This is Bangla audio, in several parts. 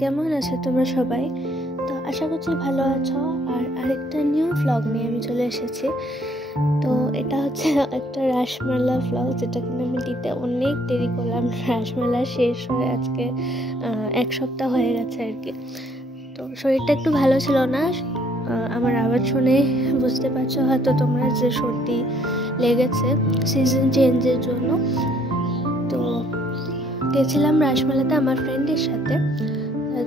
কেমন আছো তোমরা সবাই? তো আশা করছি ভালো আছো। আর আরেকটা নিউ ভ্লগ নিয়ে আমি চলে এসেছি। তো এটা হচ্ছে একটা রাসমেলা ভ্লগ, যেটা কিন্তু আমি দিতে অনেক দেরি করলাম। রাসমেলা শেষ হয়ে আজকে 1 সপ্তাহ হয়ে গেছে আর কি। তো শরীরটা একটু ভালো ছিল না। আমার আওয়াজ শুনে বুঝতে পারছো হয়তো তোমরা যে সর্দি লেগেছে সিজন চেঞ্জের জন্য। তো গেছিলাম রাসমেলাতে আমার ফ্রেন্ডের সাথে,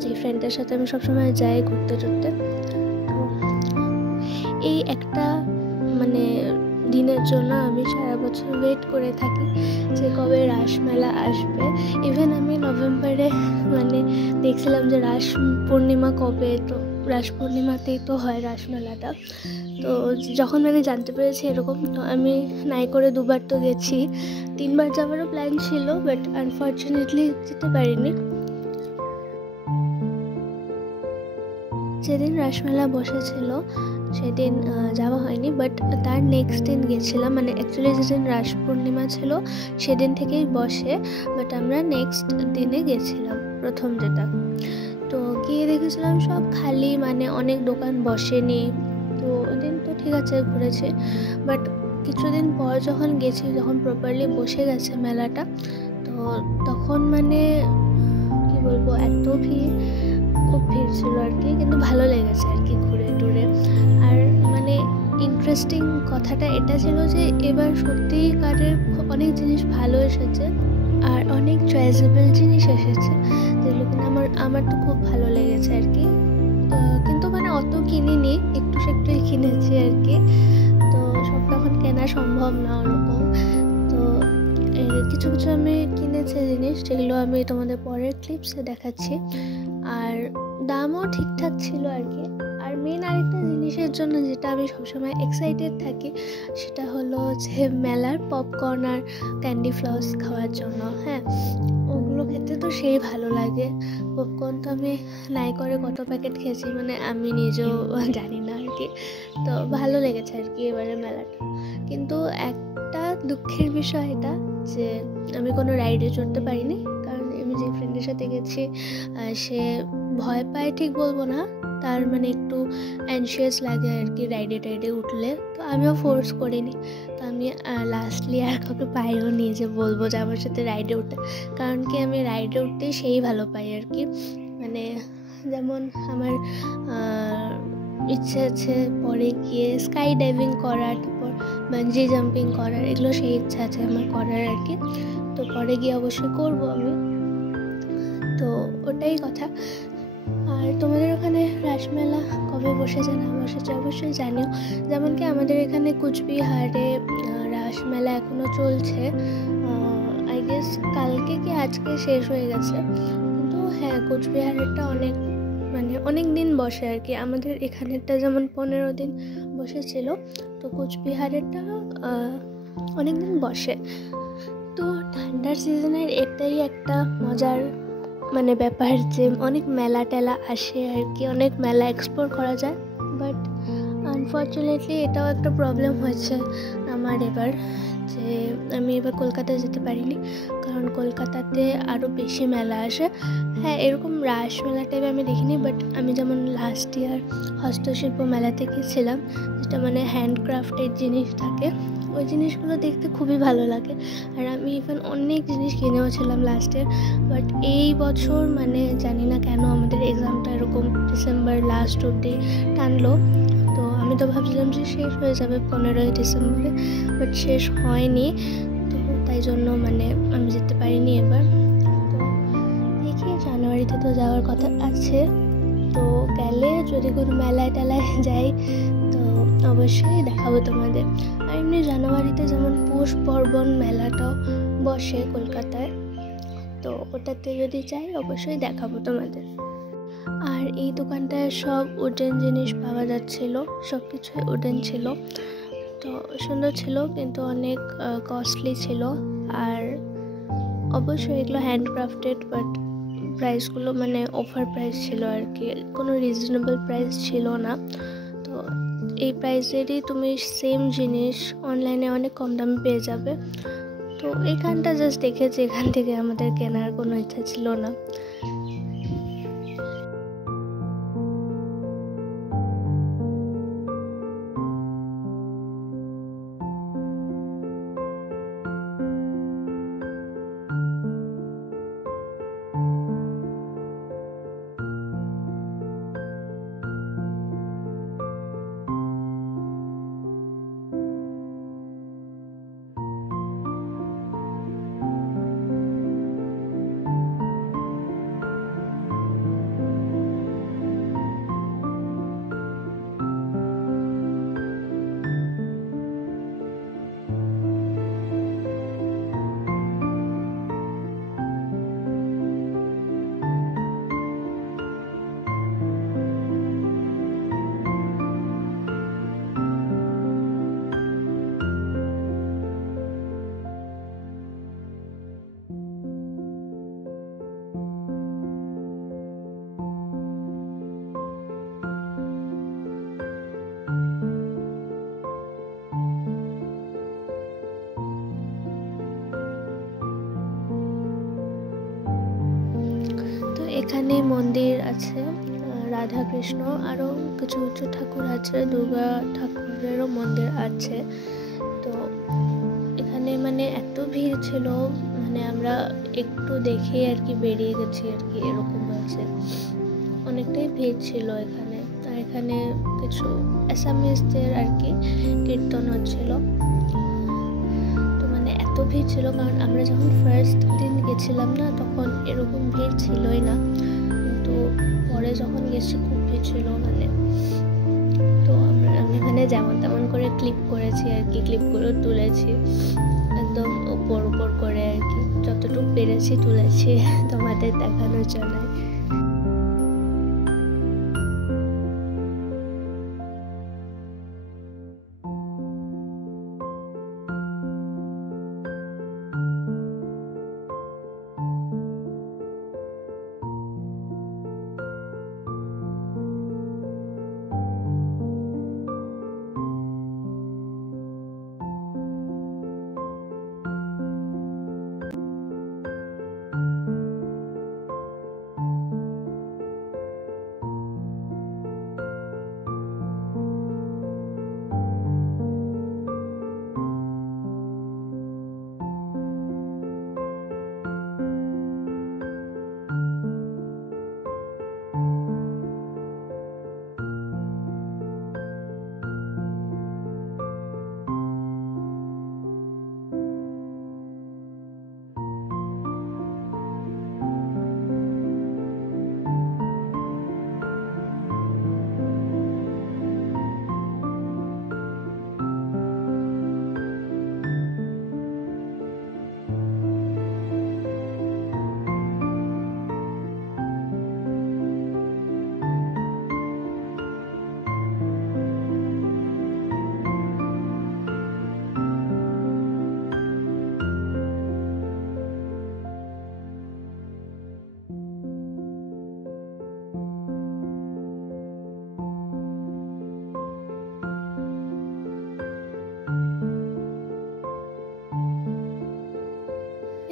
যে ফ্রেন্ডের সাথে আমি সবসময় যাই ঘুরতে টুরতে। তো এই একটা মানে দিনের জন্য আমি সারা বছর ওয়েট করে থাকি যে কবে রাসমেলা আসবে। ইভেন আমি নভেম্বরে মানে দেখছিলাম যে রাস পূর্ণিমা কবে, তো রাস পূর্ণিমাতেই তো হয় রাসমেলাটা। তো যখন আমি জানতে পেরেছি এরকম, তো আমি নাই করে 2বার তো গেছি, 3বার যাওয়ারও প্ল্যান ছিল, বাট আনফর্চুনেটলি যেতে পারিনি। যেদিন রাসমেলা বসেছিল সেদিন যাওয়া হয়নি, বাট তার নেক্সট দিন গেছিলাম। মানে অ্যাকচুয়ালি যেদিন রাস পূর্ণিমা ছিল সেদিন থেকেই বসে, বাট আমরা নেক্সট দিনে গেছিলাম প্রথম যেটা। তো গিয়ে দেখেছিলাম সব খালি, মানে অনেক দোকান বসেনি। তো ওদিন তো ঠিক আছে ঘুরেছি, বাট কিছুদিন পর যখন গেছি, যখন প্রপারলি বসে গেছে মেলাটা, তো তখন মানে কি বলবো, এত ভিড়, খুব ভিড় ছিল আর কি। কিন্তু ভালো লেগেছে আর কি ঘুরে টুরে। আর মানে ইন্টারেস্টিং কথাটা এটা ছিল যে এবার সত্যিকারের অনেক জিনিস ভালো এসেছে, আর অনেক চয়েসেবল জিনিস এসেছে, যেগুলো কিন্তু আমার তো খুব ভালো লেগেছে আর কি। কিন্তু মানে অত কিনিনি, একটু সেটুই কিনেছি আর কি। তো সব তখন কেনা সম্ভব না ওরকম। তো কিছু কিছু আমি কিনেছি জিনিস, যেগুলো আমি তোমাদের পরের ক্লিপসে দেখাচ্ছি। আর দামও ঠিকঠাক ছিল আর কি। আর মেন আরেকটা জিনিসের জন্য যেটা আমি সবসময় এক্সাইটেড থাকি, সেটা হলো যে মেলার পপকর্ন আর ক্যান্ডি ফ্লস খাওয়ার জন্য। হ্যাঁ, ওগুলো খেতে তো সেই ভালো লাগে। পপকর্ন তো আমি নাই করে কত প্যাকেট খেয়েছি, মানে আমি নিজেও জানি না আর কি। তো ভালো লেগেছে আর কি এবারে মেলাটা। কিন্তু একটা দুঃখের বিষয় এটা যে আমি কোনো রাইডে চড়তে পারিনি, কারণ আমি যে ফ্রেন্ডের সাথে গেছি সে ভয় পায় ঠিক বলবো না, তার মানে একটু অ্যানশিয়াস লাগে আর কি রাইডে উঠলে। তো আমিও ফোর্স করিনি। তো আমি লাস্টলি আর কাউকে পাইও নি যে বলবো যে আমার সাথে রাইডে উঠতে, কারণ কি আমি রাইডে উঠতেই সেই ভালো পাই আর কি। মানে যেমন আমার ইচ্ছে আছে পরে গিয়ে স্কাই ডাইভিং করার, তারপর বাঞ্জি জাম্পিং করার, এগুলো সেই ইচ্ছা আছে আমার করার আর কি। তো পরে গিয়ে অবশ্যই করবো আমি। তো ওটাই কথা। আর তোমাদের ওখানে রাসমেলা কবে বসেছে না বসেছে অবশ্যই জানিও। যেমন কি আমাদের এখানে কুচবিহারে রাসমেলা এখনও চলছে। আই গেস কালকে কি আজকে শেষ হয়ে গেছে। কিন্তু হ্যাঁ, কুচবিহারেরটা অনেক দিন বসে আর কি। আমাদের এখানেরটা যেমন 15 দিন বসেছিল, তো কুচবিহারেরটা অনেক দিন বসে। তো ঠান্ডার সিজনের এটাই একটা মজার ব্যাপার যে অনেক মেলা টেলা আসে আর কি, অনেক মেলা এক্সপ্লোর করা যায়। বাট আনফর্চুনেটলি এটাও একটা প্রবলেম হয়েছে আমার এবার, যে আমি এবার কলকাতায় যেতে পারিনি, কারণ কলকাতাতে আরও বেশি মেলা আসে। হ্যাঁ, এরকম রাস মেলা টাইপ আমি দেখিনি, বাট আমি যেমন লাস্ট ইয়ার হস্তশিল্প মেলাতে গিয়েছিলাম, যেটা হ্যান্ডক্রাফটের জিনিস থাকে, ওই জিনিসগুলো দেখতে খুবই ভালো লাগে। আর আমি ইভেন অনেক জিনিস কিনেও ছিলাম লাস্টের। বাট এই বছর জানি না কেন আমাদের এক্সামটা এরকম ডিসেম্বর লাস্ট অবধি টানলো। তো আমি তো ভাবছিলাম যে শেষ হয়ে যাবে 15ই ডিসেম্বরে, বাট শেষ হয়নি। তো তাই জন্য আমি যেতে পারিনি এবার। তো দেখি জানুয়ারিতে তো যাওয়ার কথা আছে। তো গেলে যদি কোনো মেলায় টেলায় যাই তো অবশ্যই দেখাবো তোমাদের। আর এমনি জানুয়ারিতে যেমন পৌষ পার্বণ মেলাটাও বসে কলকাতায়, তো ওটাতে যদি যাই অবশ্যই দেখাবো তোমাদের। আর এই দোকানটায় সব উডেন জিনিস পাওয়া যাচ্ছিল, সব কিছুই উডেন ছিল। তো সুন্দর ছিল, কিন্তু অনেক কস্টলি ছিল। আর অবশ্যই এগুলো হ্যান্ডক্রাফটেড, বাট প্রাইসগুলো মানে অফার প্রাইস ছিল আর কি, কোনো রিজনেবল প্রাইস ছিল না। তো এই প্রাইসেরই তুমি সেম জিনিস অনলাইনে অনেক কম দামে পেয়ে যাবে। তো এখানটা জাস্ট দেখেছি, এখান থেকে আমাদের কেনার কোনো ইচ্ছা ছিল না। এখানে মন্দির আছে, রাধা কৃষ্ণ আরও কিছু কিছু ঠাকুর আছে, দুর্গা ঠাকুরেরও মন্দির আছে। তো এখানে মানে এত ভিড় ছিল, মানে আমরা একটু দেখে আর কি বেরিয়ে গেছি আর কি, এরকম হয়েছে, অনেকটাই ভিড় ছিল এখানে। আর এখানে কিছু অ্যাসামিজদের আর কি কীর্তন হচ্ছিল। তো মানে এত ভিড় ছিল, কারণ আমরা যখন ফার্স্ট দিন গেছিলাম না, তখন এরকম ভিড় ছিলই না, কিন্তু পরে যখন গেছি খুব ভিড় ছিল মানে। তো আমি এখানে যেমন তেমন করে ক্লিপ করেছি আর কি, ক্লিপগুলো তুলেছি একদম উপর করে আর কি, যতটুকু পেরেছি তুলেছি তোমাদের দেখানোর জন্য।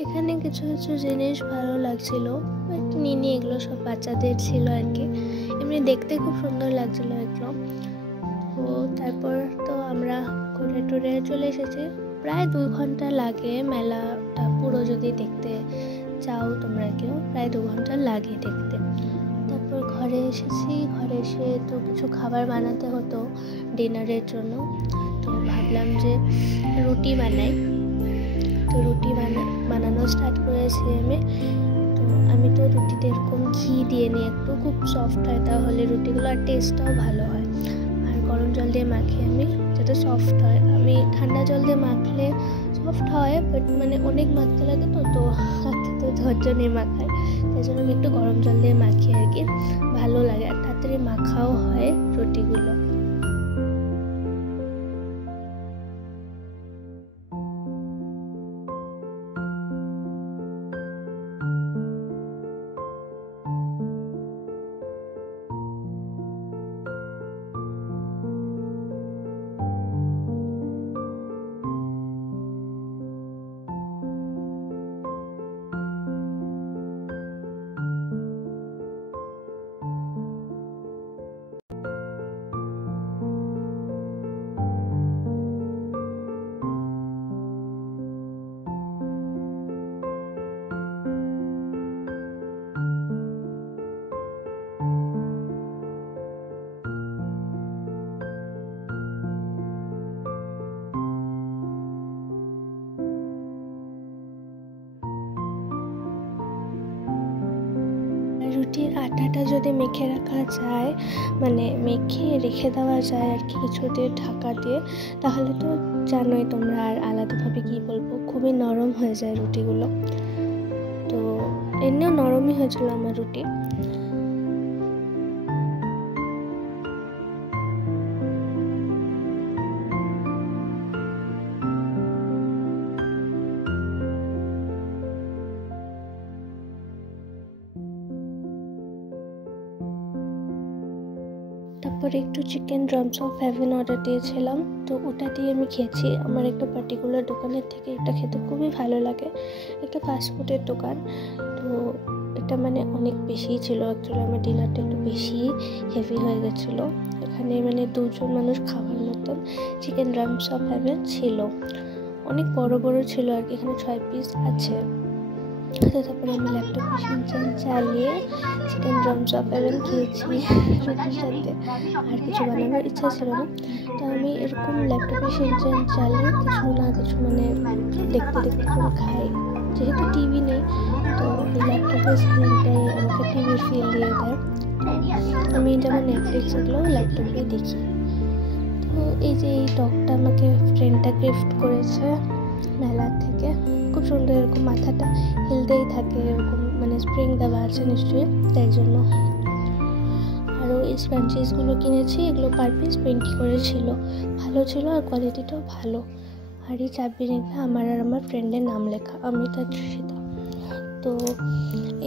এখানে কিছু কিছু জিনিস ভালো লাগছিল, বাট নিয়ে এগুলো সব বাচ্চাদের ছিল আর কি, এমনি দেখতে খুব সুন্দর লাগছিল এগুলো। তো তারপর তো আমরা ঘুরে টুরে চলে এসেছি। প্রায় 2 ঘন্টা লাগে মেলাটা পুরো যদি দেখতে চাও তোমরা কেউ, প্রায় 2 ঘন্টা লাগে দেখতে। তারপর ঘরে এসেছি, ঘরে এসে তো কিছু খাবার বানাতে হতো ডিনারের জন্য। তো ভাবলাম যে রুটি বানাই, তো রুটি বানানো স্টার্ট করেছি আমি তো রুটিতে এরকম ঘি দিয়ে নিই, একটু খুব সফট হয়, তাহলে রুটিগুলো আর টেস্টটাও ভালো হয়। আর গরম জল দিয়ে মাখি আমি, যাতে সফট হয়। আমি ঠান্ডা জল দিয়ে মাখলে সফট হয়, বাট মানে অনেক মাখতে লাগে, তো হাতে তো ধৈর্য নেই মাখায়, তাই জন্য আমি একটু গরম জল দিয়ে মাখি আর কি, ভালো লাগে আর তাড়াতাড়ি মাখাও হয় রুটিগুলো। রুটির আটাটা যদি মেখে রাখা যায়, মানে মেখে রেখে দেওয়া যায় আর কি কিছু দিয়ে ঢাকা দিয়ে, তাহলে তো জানোই তোমরা, আর আলাদাভাবে কী বলবো, খুবই নরম হয়ে যায় রুটিগুলো। তো এমনিও নরমই হয়েছিল আমার রুটি। তারপরে একটু chicken drums of haven order দিয়েছিলাম, তো ওটা দিয়ে আমি খেয়েছি। আমার একটা পার্টিকুলার দোকানের থেকে এটা খেতে খুবই ভালো লাগে, একটা ফাস্টফুডের দোকান। তো এটা মানে অনেক বেশিই ছিল, অ্যাকচুয়ালি আমার ডিনারটা একটু বেশি হেভি হয়ে গেছিলো। এখানে মানে 2 জন মানুষ খাওয়ার মতন চিকেন ড্রামস অফ হেভেন ছিল, অনেক বড় বড় ছিল আর কি, এখানে 6 পিস আছে। তো তারপরে আমি ল্যাপটপে চালিয়ে চিকেন ড্রামস অফ হেভেন খেয়েছি রুটির সাথে। আর কিছু বানানোর ইচ্ছা ছিল না, তো আমি এরকম ল্যাপটপে চালিয়ে কিছু না কিছু মানে দেখতে দেখতে করে খাই। যেহেতু টিভি নেই, তো এই ল্যাপটপের স্ক্রিনটাই আমাকে টিভির ফিল দিয়ে দেয়। আমি যেমন নেটফ্লিক্স এগুলো ল্যাপটপে দেখি। তো এই যে এই ডগটা আমাকে ফ্রেন্ডটা গিফট করেছে মেলা থেকে, খুব সুন্দর, এরকম মাথাটা হিলতেই থাকে, এরকম মানে স্প্রিং দেওয়া আছে নিশ্চয়ই, তাই জন্য। আরও এই স্পঞ্জিসগুলো কিনেছি, এগুলো পার পিস 20 করে ছিল, ভালো ছিল আর কোয়ালিটিটাও ভালো। আর এই চাবিটা আমার আর আমার ফ্রেন্ডের নাম লেখা, আমি তার তৃষিতা। তো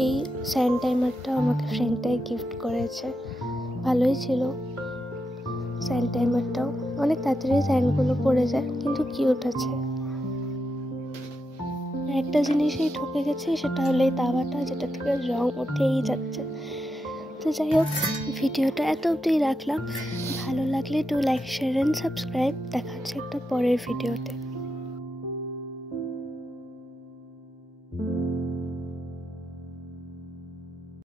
এই স্যান্ড টাইমারটা আমাকে ফ্রেন্ডটাই গিফট করেছে, ভালোই ছিল স্যান্ড টাইমারটাও, অনেক তাড়াতাড়ি স্যান্ডগুলো পড়ে যায়, কিন্তু কিউট আছে। একটা জিনিসই ঠকে গেছি, সেটা হলো এই তাওয়াটা, যেটা থেকে রং উঠেই যাচ্ছে। তো যাই হোক, ভিডিওটা এত অবধি রাখলাম। ভালো লাগলে একটু লাইক, শেয়ার অ্যান্ড সাবস্ক্রাইব। দেখা হচ্ছে একটা পরের ভিডিওতে।